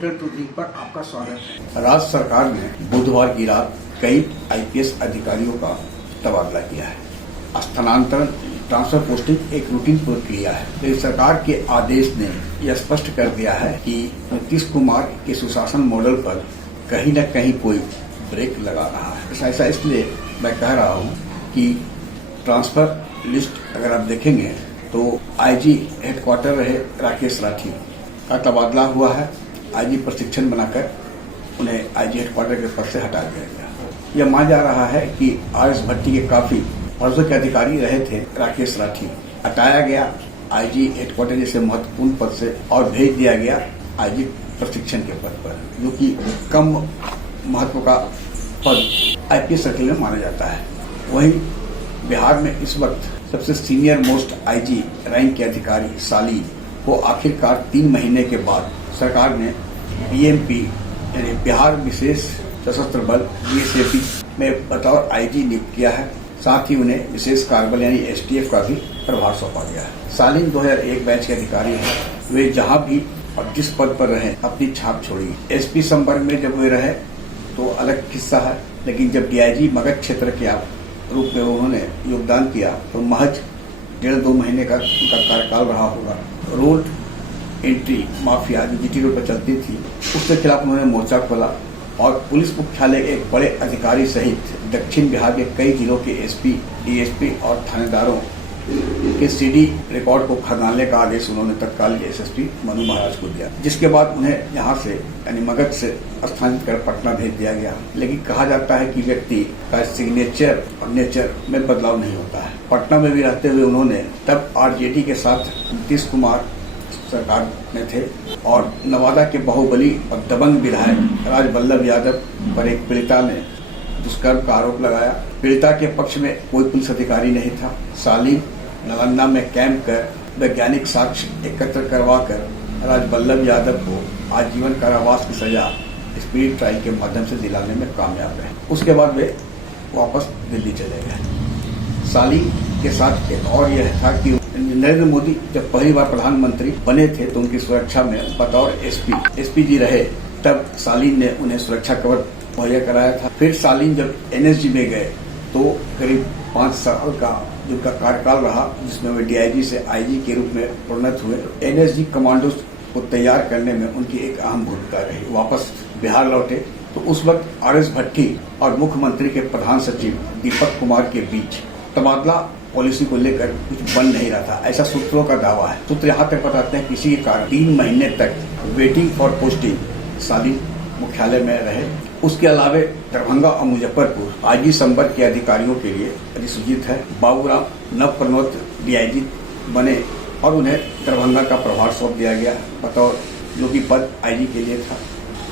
Hotel tourism पर आपका स्वागत है। राज्य सरकार ने बुधवार की रात कई आईपीएस अधिकारियों का तबादला किया है। स्थानांतरण ट्रांसफर पोस्टिंग एक रूटीन प्रक्रिया है, लेकिन सरकार के आदेश ने यह स्पष्ट कर दिया है कि नीतीश कुमार के सुशासन मॉडल पर कहीं न कहीं कोई ब्रेक लगा रहा है। ऐसा इसलिए मैं कह रहा हूँ कि ट्रांसफर लिस्ट अगर आप देखेंगे तो आईजी हेडक्वार्टर रहे राकेश राठी का तबादला हुआ है। आईजी प्रशिक्षण बनाकर उन्हें आईजी हेडक्वार्टर के पद से हटा दिया गया। यह माना जा रहा है कि आरएस भट्टी के काफी वर्षों के अधिकारी रहे थे राकेश राठी, हटाया गया आईजी हेडक्वार्टर जैसे महत्वपूर्ण पद से और भेज दिया गया आईजी प्रशिक्षण के पद पर, जो कि कम महत्व का पद आईपीएस सर्किल में माना जाता है। वहीं बिहार में इस वक्त सबसे सीनियर मोस्ट आईजी रैंक के अधिकारी साली को आखिरकार 3 महीने के बाद सरकार ने बीएमपी यानी बिहार विशेष सशस्त्र बल बीएसएफी में बतौर आईजी नियुक्त किया है। साथ ही उन्हें विशेष कार्यबल यानी एसटीएफ का भी प्रभार सौंपा गया है। सालीन 2001 बैच के अधिकारी हैं। वे जहां भी और जिस पद पर रहे अपनी छाप छोड़ी। एसपी संपर्क में जब वे रहे तो अलग किस्सा है, लेकिन जब डीआईजी मगध क्षेत्र के रूप में उन्होंने योगदान किया तो महज 1.5-2 महीने का उनका कार्यकाल रहा होगा। रोड एंट्री माफिया जो जीटी रोड पर चलती थी, उसके खिलाफ उन्होंने मोर्चा खोला और पुलिस मुख्यालय के एक बड़े अधिकारी सहित दक्षिण बिहार के कई जिलों के एसपी, डीएसपी और थानेदारों के सीडी रिकॉर्ड को खंगालने का आदेश उन्होंने तत्कालीन एसएसपी मनु महाराज को दिया, जिसके बाद उन्हें यहाँ से यानी मगध से स्थानांतरित कर पटना भेज दिया गया। लेकिन कहा जाता है कि व्यक्ति का सिग्नेचर और नेचर में बदलाव नहीं होता है। पटना में भी रहते हुए उन्होंने तब आरजेडी के साथ नीतीश कुमार सरकार में थे और नवादा के बाहुबली और दबंग विधायक राजबल्लभ यादव पर एक पीड़िता ने दुष्कर्म का आरोप लगाया। पीड़िता के पक्ष में कोई पुलिस अधिकारी नहीं था। सालीन नालंदा में कैंप कर वैज्ञानिक साक्ष्य एकत्र करवाकर राजबल्लभ यादव को आजीवन कारावास की सजा स्पीड ट्रायल के माध्यम से दिलाने में कामयाब रहे। उसके बाद वे वापस दिल्ली चले गए। सालीन के साथ एक और यह था कि नरेंद्र मोदी जब पहली बार प्रधानमंत्री बने थे तो उनकी सुरक्षा में बतौर एसपी जी रहे, तब सालीन ने उन्हें सुरक्षा कवर मुहैया कराया था। फिर सालीन जब एनएसजी में गए तो करीब 5 साल का जिनका कार्यकाल रहा, जिसमें वे डीआईजी से आईजी के रूप में प्रोन्नत हुए। एनएसजी कमांडोज को तैयार करने में उनकी एक अहम भूमिका रही। वापस बिहार लौटे तो उस वक्त आरएस भट्टी और मुख्यमंत्री के प्रधान सचिव दीपक कुमार के बीच तबादला पॉलिसी को लेकर कुछ बन नहीं रहा था, ऐसा सूत्रों का दावा है। सूत्र यहाँ तक बताते हैं किसी के कारण 3 महीने तक वेटिंग फॉर पोस्टिंग सालीन मुख्यालय में रहे। उसके अलावे दरभंगा और मुजफ्फरपुर आईजी संपर्क के अधिकारियों के लिए अधिसूचित है। बाबूराम नव प्रोन्नत डीआईजी बने और उन्हें दरभंगा का प्रभार सौंप दिया गया बतौर जो कि पद आईजी के लिए था।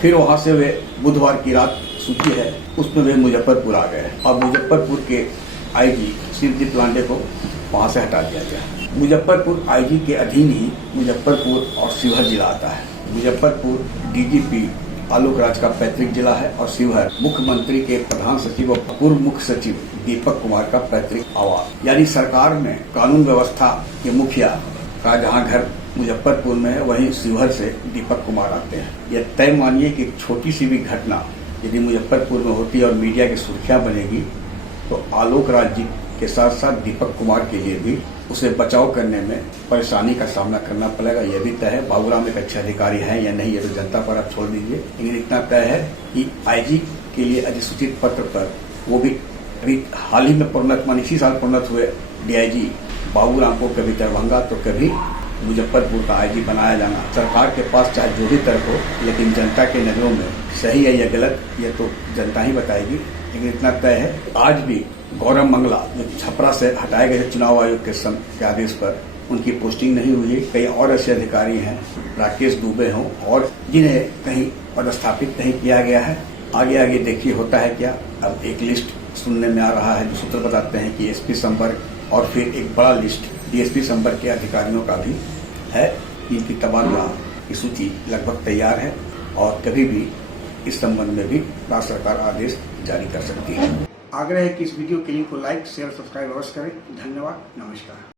फिर वहां से वे बुधवार की रात सूची है उसमें वे मुजफ्फरपुर आ गए और मुजफ्फरपुर के आईजी शिवजीत लांडे को वहां से हटा दिया गया। मुजफ्फरपुर आईजी के अधीन ही मुजफ्फरपुर और शिवहर जिला आता है। मुजफ्फरपुर डीजीपी आलोक राज का पैतृक जिला है और शिवहर मुख्यमंत्री के प्रधान सचिव और पूर्व मुख्य सचिव दीपक कुमार का पैतृक आवास। यानी सरकार में कानून व्यवस्था के मुखिया का जहां घर मुजफ्फरपुर में है, वहीं शिवहर से दीपक कुमार आते हैं। यह तय मानिए कि छोटी सी भी घटना यदि मुजफ्फरपुर में होती और मीडिया की सुर्खियां बनेगी तो आलोक राज जी के साथ साथ दीपक कुमार के लिए भी उसे बचाव करने में परेशानी का सामना करना पड़ेगा। यह भी तय है। बाबूराम एक अच्छे अधिकारी हैं या नहीं, ये तो जनता पर आप छोड़ दीजिए, लेकिन इतना तय है कि आईजी के लिए अधिसूचित पत्र पर वो भी अभी हाल ही में प्रोन्नत मान इसी साल प्रोन्नत हुए डीआईजी बाबूराम को कभी दरभंगा तो कभी मुजफ्फरपुर का आईजी बनाया जाना सरकार के पास चाहे जो भी तर्क हो, लेकिन जनता के नजरों में सही है या गलत यह तो जनता ही बताएगी। लेकिन इतना तय है आज भी गौरव मंगला जो छपरा से हटाए गए चुनाव आयोग के आदेश पर उनकी पोस्टिंग नहीं हुई है। कई और ऐसे अधिकारी हैं, राकेश दुबे हों और जिन्हें कहीं पदस्थापित नहीं किया गया है। आगे देखिए होता है क्या। अब एक लिस्ट सुनने में आ रहा है जो सूत्र बताते हैं कि एसपी संपर्क और फिर एक बड़ा लिस्ट डीएसपी संपर्क के अधिकारियों का भी है। इनकी तबादला की सूची लगभग तैयार है और कभी भी इस संबंध में भी राज्य सरकार आदेश जारी कर सकती है। आग्रह है कि इस वीडियो के लिंक को लाइक, शेयर, सब्सक्राइब अवश्य करें। धन्यवाद, नमस्कार।